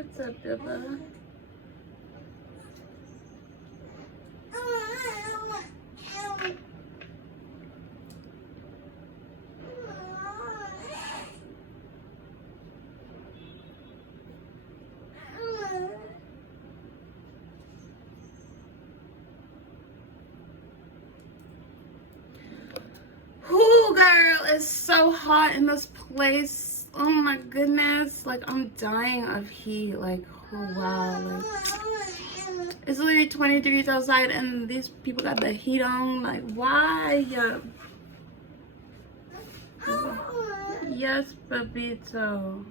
What's up, Bubba? Ooh, girl, it's so hot in this place. Oh my goodness. Like, I'm dying of heat. Like, oh wow. Like, it's literally 20 degrees outside and these people got the heat on. Like, why? Yes, Babito.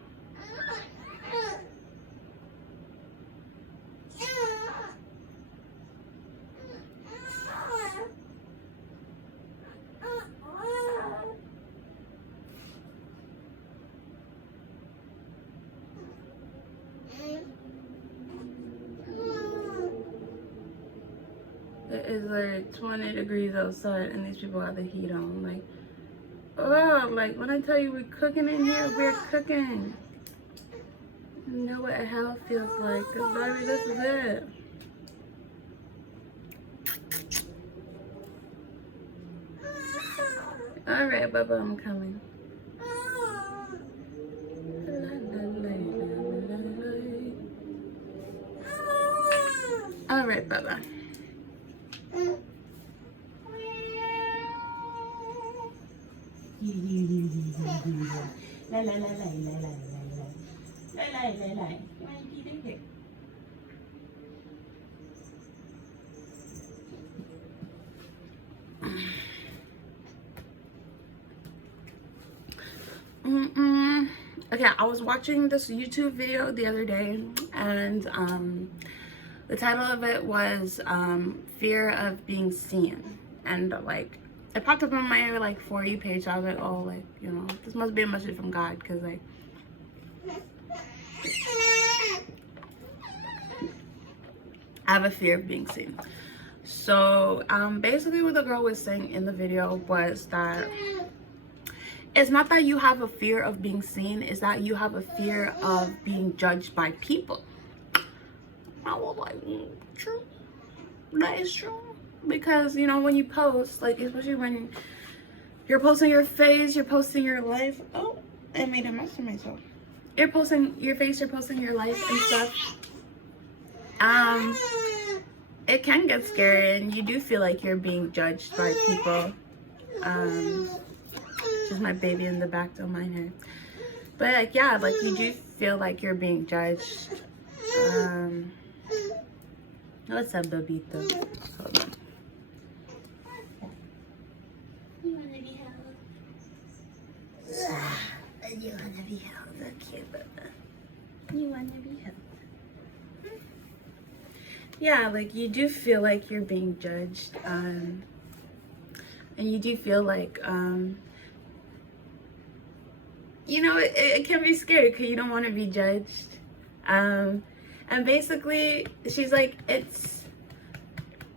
It is like 20 degrees outside and these people have the heat on. Like, oh, like when I tell you we're cooking in here, we're cooking. You know what hell feels like, cause baby, this is it. All right, Bubba, I'm coming. All right, Bubba. Okay, I was watching this YouTube video the other day, and the title of it was fear of being seen, and like it popped up on my like For You page. I was like, oh, like, you know, this must be a message from God, because like I have a fear of being seen. So basically what the girl was saying in the video was that it's not that you have a fear of being seen, it's that you have a fear of being judged by people. I was like, true. That is true. Because, you know, when you post, like, especially when you're posting your face, you're posting your life. Oh, I made a mess of myself. You're posting your face, you're posting your life and stuff. It can get scary, and you do feel like you're being judged by people. Just my baby in the back, don't mind her. But like, yeah, like you do feel like you're being judged. What's up, Babito? Hold on. You wanna be held? You wanna be held? Okay, Baba. You wanna be held? Yeah, like you do feel like you're being judged, and you do feel like you know, it can be scary because you don't want to be judged. And basically she's like, it's,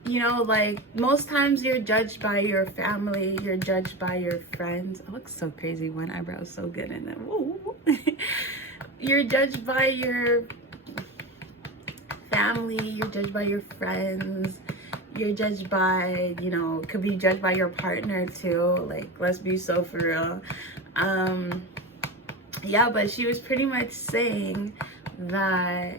you know, like most times you're judged by your family, you're judged by your friends. I look so crazy, one eyebrow is so good in it. Woo. You're judged by your family, you're judged by your friends, you're judged by, you know, could be judged by your partner too. Like, let's be so for real. Yeah, but she was pretty much saying that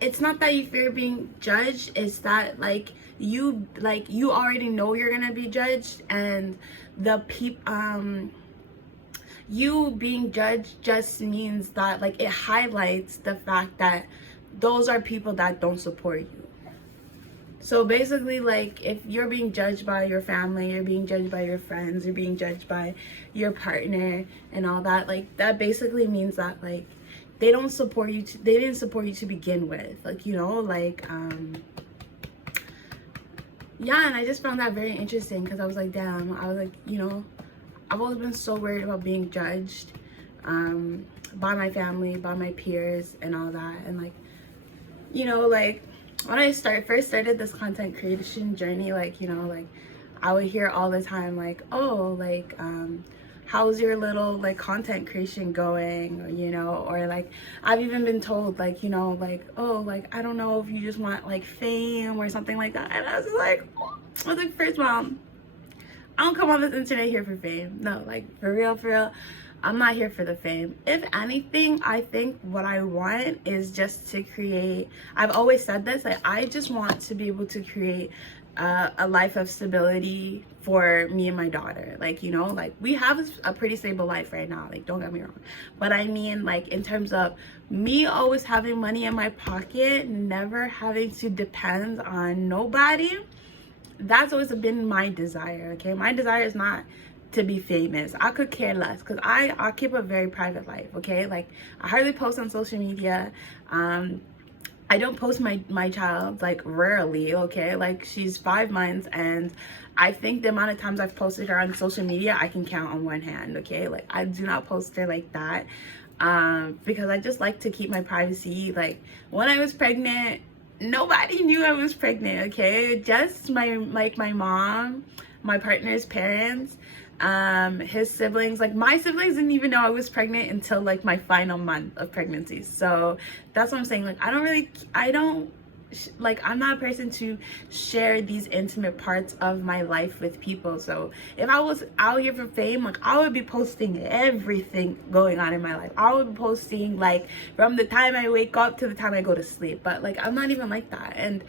it's not that you fear being judged, it's that like you already know you're gonna be judged, and the you being judged just means that like it highlights the fact that those are people that don't support you. So basically, like, if you're being judged by your family, you're being judged by your friends, you're being judged by your partner and all that, like, that basically means that, like, they don't support you, they didn't support you to begin with. Like, you know, like, yeah, and I just found that very interesting because I was like, damn, I was like, you know, I've always been so worried about being judged by my family, by my peers and all that. And, like, you know, like, when I first started this content creation journey, like, you know, like I would hear all the time, like, oh, like how's your little like content creation going, you know? Or like I've even been told like, you know, like, oh, like I don't know if you just want like fame or something like that. And I was like, oh. I was like, first of all, I don't come on this internet here for fame. No, like for real, I'm not here for the fame. If anything, I think what I want is just to create, I've always said this, like I just want to be able to create a life of stability for me and my daughter. Like, you know, like we have a pretty stable life right now, like don't get me wrong, but I mean like in terms of me always having money in my pocket, never having to depend on nobody, that's always been my desire. Okay, my desire is not to be famous. I could care less because I keep a very private life. Okay, like I hardly post on social media. I don't post my child, like rarely. Okay, like she's 5 months, and I think the amount of times I've posted her on social media I can count on one hand. Okay, like I do not post her like that because I just like to keep my privacy. Like when I was pregnant, nobody knew I was pregnant. Okay, just my mom, my partner's parents, his siblings. Like my siblings didn't even know I was pregnant until like my final month of pregnancy. So that's what I'm saying. Like I'm not a person to share these intimate parts of my life with people. So if I was out here for fame, like I would be posting everything going on in my life. I would be posting like from the time I wake up to the time I go to sleep. But like I'm not even like that. And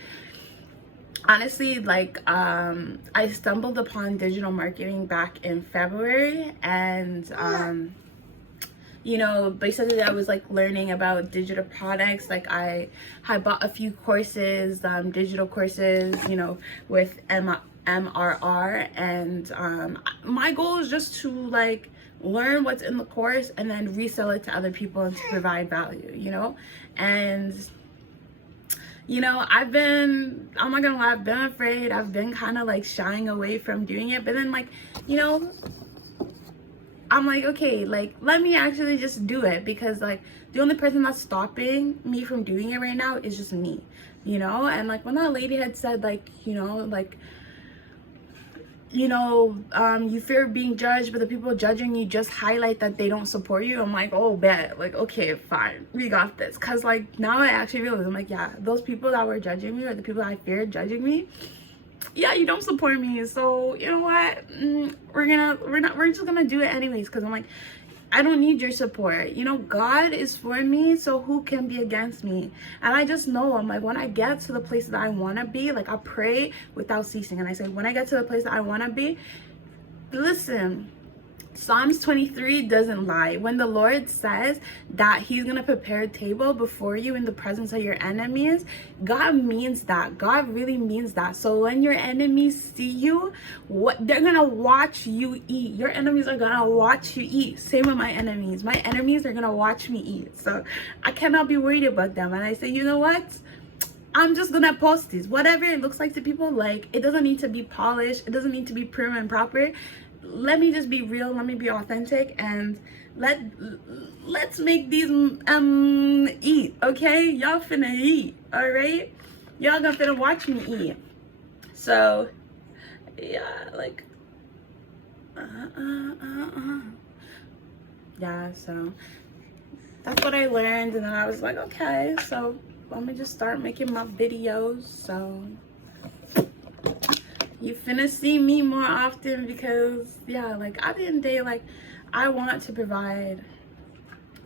honestly, like I stumbled upon digital marketing back in February, and you know, basically I was like learning about digital products. Like I had bought a few courses, digital courses, you know, with MRR, and my goal is just to like learn what's in the course and then resell it to other people and to provide value, you know. And you know, I'm not gonna lie, I've been afraid. I've been kind of like shying away from doing it, but then like, you know, I'm like, okay, like let me actually just do it, because like the only person that's stopping me from doing it right now is just me, you know. And like when that lady had said like, you know, you fear being judged, but the people judging you just highlight that they don't support you. I'm like, oh, bet, like, okay, fine, we got this. Because like now I actually realize, I'm like, yeah, those people that were judging me, or the people I feared judging me, yeah, you don't support me. So you know what, we're just gonna do it anyways, because I'm like, I don't need your support. You know, God is for me, so who can be against me? And I just know, I'm like, when I get to the place that I want to be, like I pray without ceasing. And I say, when I get to the place that I want to be, listen, Psalms 23 doesn't lie. When the Lord says that he's going to prepare a table before you in the presence of your enemies, God means that. God really means that. So when your enemies see you, they're going to watch you eat. Your enemies are going to watch you eat. Same with my enemies. My enemies are going to watch me eat. So I cannot be worried about them. And I say, you know what? I'm just gonna post this. Whatever it looks like to people, like it doesn't need to be polished. It doesn't need to be prim and proper. Let me just be real, let me be authentic, and let's make these eat. Okay, y'all finna eat. All right, y'all gonna finna watch me eat. So yeah, like yeah, so that's what I learned. And then I was like, okay, so let me just start making my videos. So you finna see me more often, because yeah, like at the end of the day, like I want to provide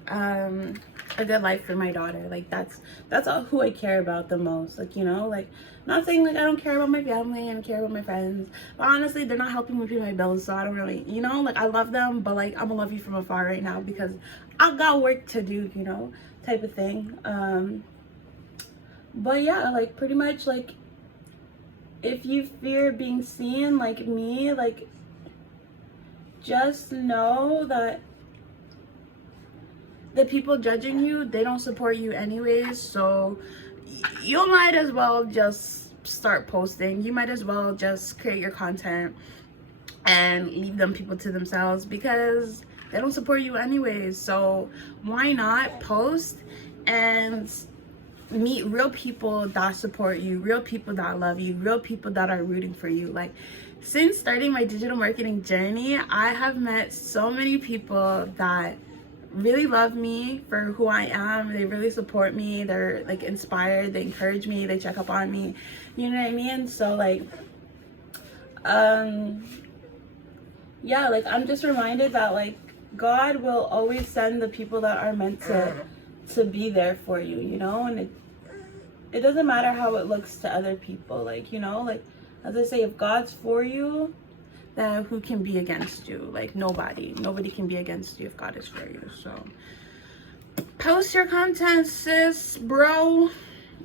a good life for my daughter. Like that's who I care about the most. Like, you know, like not saying like I don't care about my family and care about my friends, but honestly they're not helping me pay my bills, so I don't really, you know, like I love them, but like I'm gonna love you from afar right now because I got work to do, you know, type of thing. But yeah, like pretty much, like if you fear being seen like me, like just know that the people judging you, they don't support you anyways. So you might as well just start posting. You might as well just create your content and leave them people to themselves, because they don't support you anyways. So why not post and meet real people that support you, real people that love you, real people that are rooting for you. Like since starting my digital marketing journey, I have met so many people that really love me for who I am. They really support me. They're like inspired. They encourage me. They check up on me. You know what I mean? So like, yeah, like I'm just reminded that like God will always send the people that are meant to be there for you, you know? And it doesn't matter how it looks to other people, like, you know, like as I say, if God's for you, then who can be against you? Like nobody can be against you if God is for you. So post your content, sis, bro,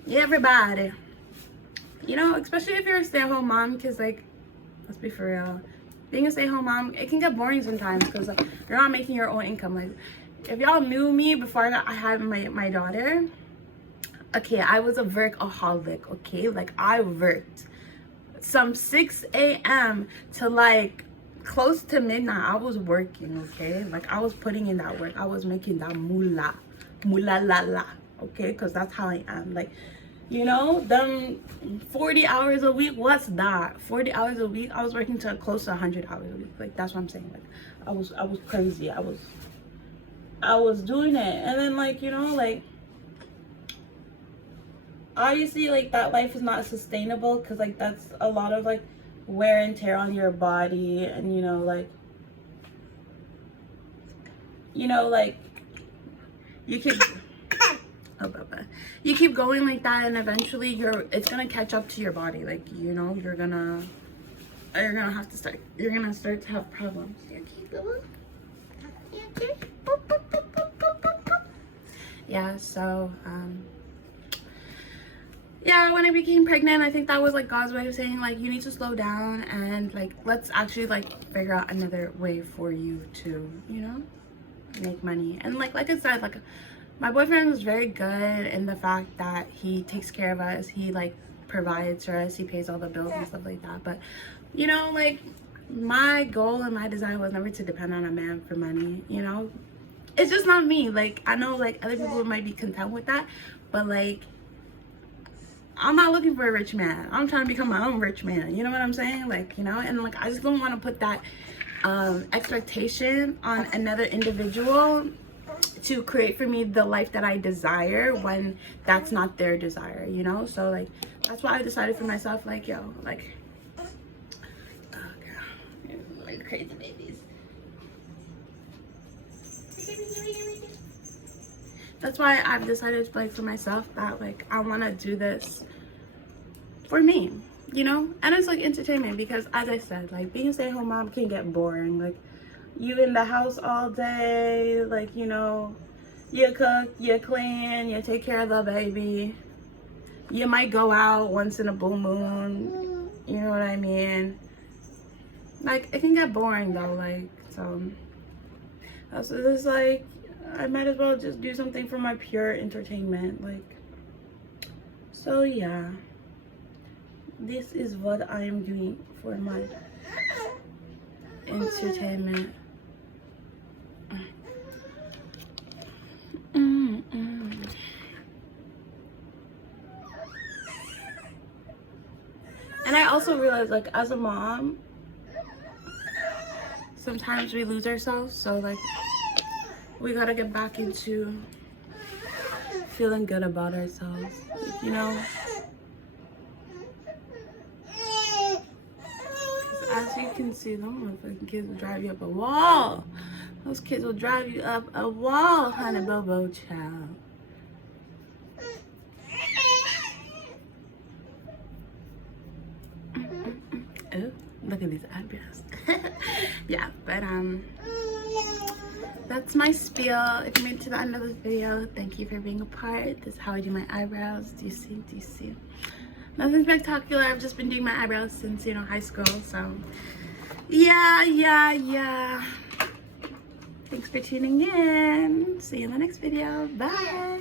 everybody, you know, especially if you're a stay-at-home mom, because like, let's be for real, being a stay-at-home mom, it can get boring sometimes because like you're not making your own income. Like if y'all knew me before I had my daughter, okay, I was a workaholic, okay? Like I worked some 6 a.m. to like close to midnight. I was working, okay? Like I was putting in that work. I was making that moolah la la, okay? Because that's how I am. Like, you know, them 40 hours a week, what's that? 40 hours a week, I was working to close to 100 hours a week. Like that's what I'm saying. Like I was crazy. I was doing it. And then like, you know, like obviously like that life is not sustainable because like that's a lot of like wear and tear on your body. And you know like you keep you keep going like that, and eventually it's gonna catch up to your body. Like, you know, you're gonna start to have problems. Yeah, so yeah, when I became pregnant, I think that was like God's way of saying like you need to slow down and like let's actually like figure out another way for you to, you know, make money. And like I said, like my boyfriend was very good in the fact that he takes care of us. He like provides for us. He pays all the bills and stuff like that. But you know, like my goal and my desire was never to depend on a man for money. You know, it's just not me. Like I know like other people might be content with that, but like I'm not looking for a rich man. I'm trying to become my own rich man. You know what I'm saying? Like, you know, and like I just don't want to put that expectation on another individual to create for me the life that I desire when that's not their desire, you know? So like that's why I decided for myself, like, yo, like, oh girl, like crazy babies. That's why I've decided like for myself that like I want to do this for me, you know? And it's like entertainment because as I said, like being a stay-at-home mom can get boring. Like you in the house all day, like, you know, you cook, you clean, you take care of the baby. You might go out once in a blue moon, you know what I mean? Like it can get boring though, like, so it's like I might as well just do something for my pure entertainment. Like, so yeah, this is what I am doing for my entertainment. And I also realized, like, as a mom, sometimes we lose ourselves. So like we gotta get back into feeling good about ourselves, you know? As you can see, those motherfucking kids will drive you up a wall. Those kids will drive you up a wall, honey bobo child. Oh, look at these eyebrows. Yeah, but that's my spiel. If you made it to the end of this video, thank you for being a part. This is how I do my eyebrows. Do you see? Nothing spectacular. I've just been doing my eyebrows since, you know, high school. So yeah. Thanks for tuning in. See you in the next video. Bye.